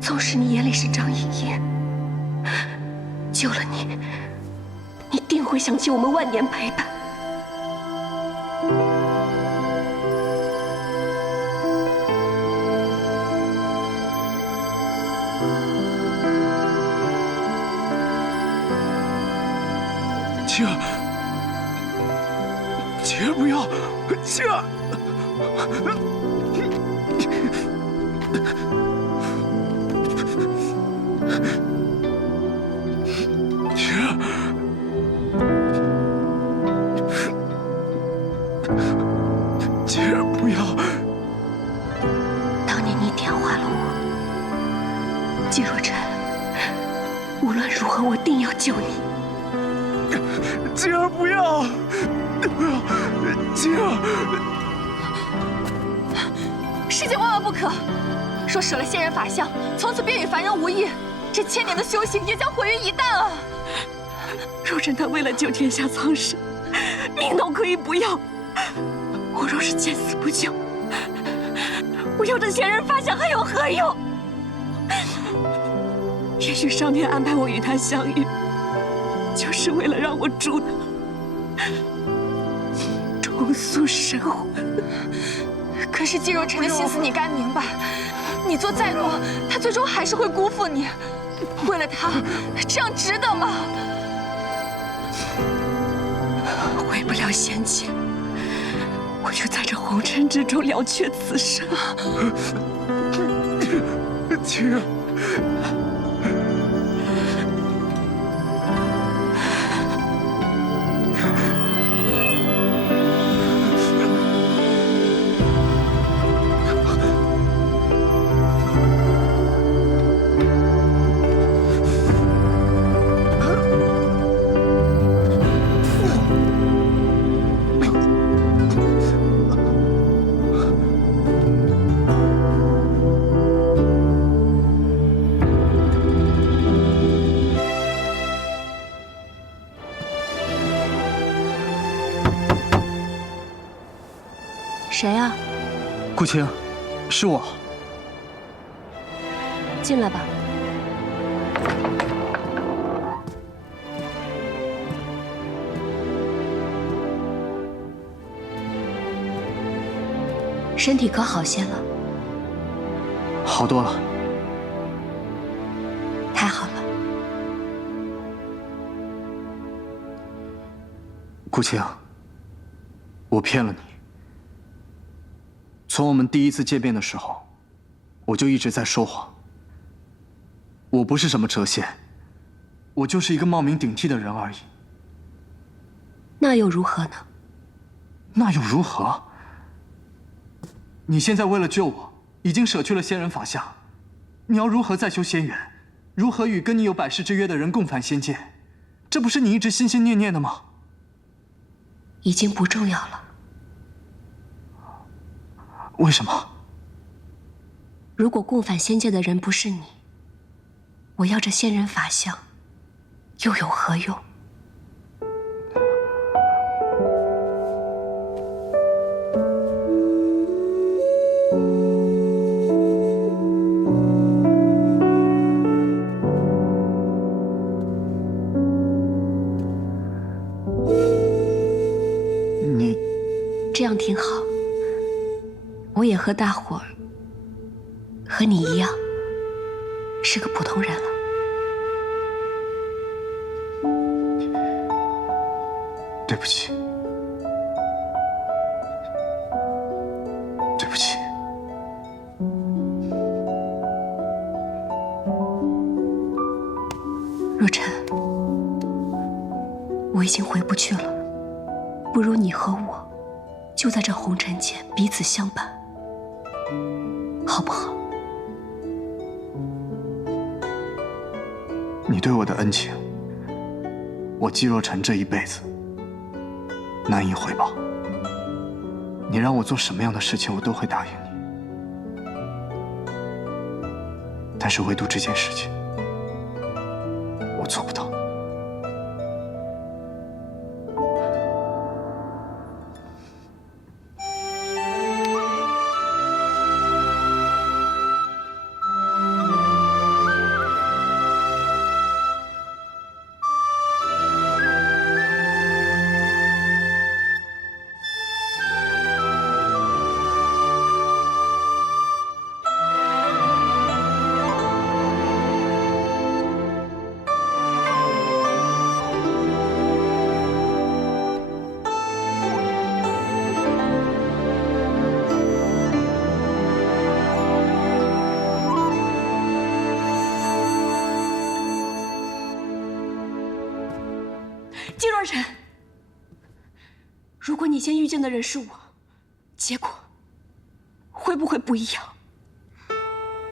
纵使你眼里是张莹莹，救了你，你定会想起我们万年陪伴。青儿，青儿不要，青儿。季若尘，无论如何我定要救你。晴儿不要，不要，晴儿，世界万万不可！若舍了仙人法相，从此便与凡人无异，这千年的修行也将毁于一旦啊！若尘他为了救天下苍生，命都可以不要。我若是见死不救，我要这仙人法相还有何用？也许上天安排我与他相遇，就是为了让我助他 重塑神魂。可是季若尘的心思你该明白，你做再多，他最终还是会辜负你。为了他，这样值得吗？回不了仙界，我就在这红尘之中了却此生。晴儿。谁啊？顾青，是我。进来吧。身体可好些了？好多了。太好了。顾青，我骗了你。从我们第一次见面的时候，我就一直在说谎。我不是什么谪仙，我就是一个冒名顶替的人而已。那又如何呢？那又如何？你现在为了救我，已经舍去了仙人法相，你要如何再修仙缘？如何与跟你有百世之约的人共返仙界？这不是你一直心心念念的吗？已经不重要了。为什么？如果共返仙界的人不是你，我要这仙人法相，又有何用？你这样挺好。我也和大伙儿，和你一样，是个普通人了。对不起，对不起。若尘，我已经回不去了，不如你和我，就在这红尘间彼此相伴。好不好？你对我的恩情，我季若尘这一辈子难以回报。你让我做什么样的事情，我都会答应你。但是唯独这件事情，我做不到。季若晨，如果你先遇见的人是我，结果会不会不一样？